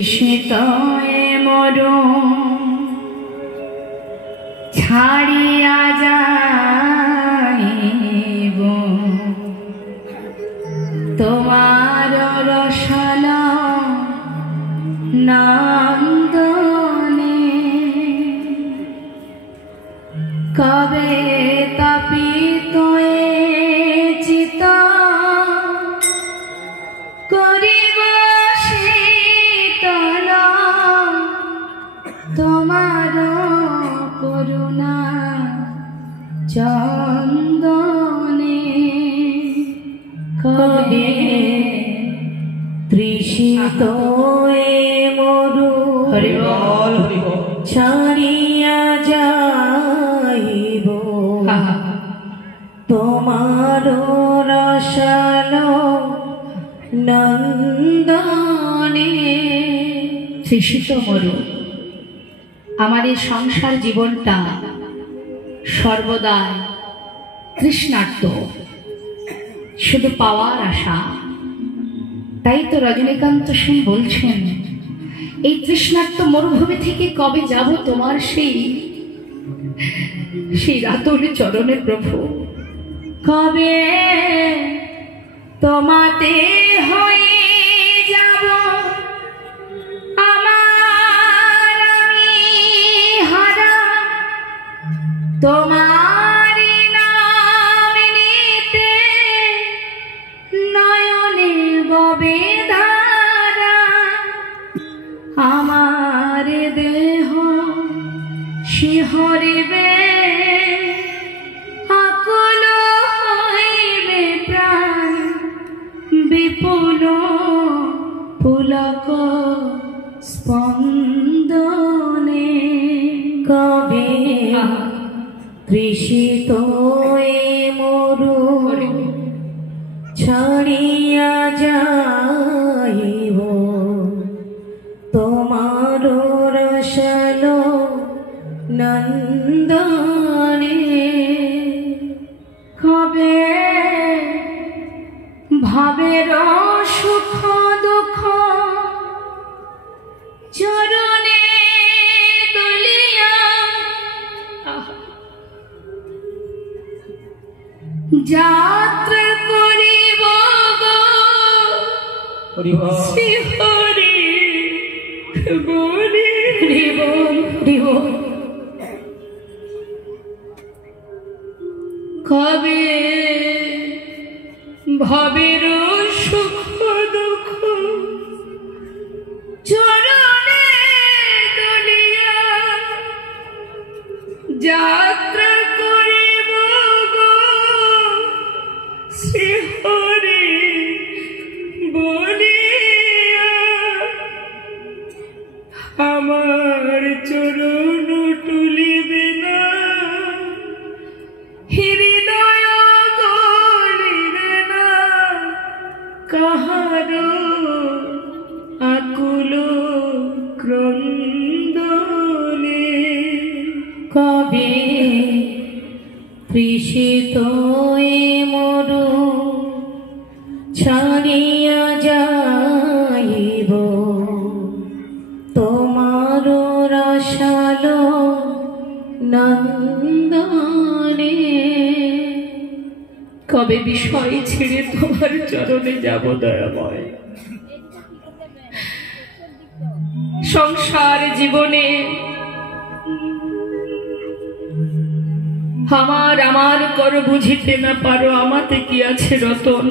শীতয়ে মরুম ছাড়িয়া যাইব তোমার রসনা নন্দনে কবে তাপিত চিত করিব শীতল তোমার করুণা চন্দনে কবে তৃষিত মরু ছাড়িয়া যাইব তোমার রসাল নন্দনে। তৃষিত মরু, আমার এই সংসার জীবনটা সর্বদা তৃষ্ণার্ত, শুধু পাওয়ার আশা। তাই তো রজনীকান্ত সেন বলছেন, এই তৃষ্ণার্ত মরুভূমি থেকে কবে যাব তোমার সেই রাতুল চরণে প্রভু। কবে তোমাতে হয়ে যাব আমার আমি হারা, তোমারি নাম নিতে নয়নে ববে ধারা, আমার দেহ শিহরিবে আকুল হইবে প্রাণ বিপুল পুলক স্পন্দনে। কবে তৃষিত মরু ছাড়িয়া যাইব তোমার রসাল নন্দনে। কবে ভাবের সুখ দুঃখ চরণে তুলিয়া যাত্রা করিব শ্রী হরি বলি কবে ভাবের সুখ দুঃখ চরণে তুলিয়া যাত্রা করিব শ্রী হরি বলিয়া, আমার চরণ তুলিবে না হৃদয় গলিবে না কাহার আকুল ক্রন্দনে। কবে তৃষিত মরু ছাড়িয়া যাইব তোমার রসাল নন্দনে। কবে বিষয় ছেড়ে তোমার চরণে যাব দয়াময়। সংসার জীবনে আমার কর বুঝিতে না পারো, আমাতে কি আছে রতন।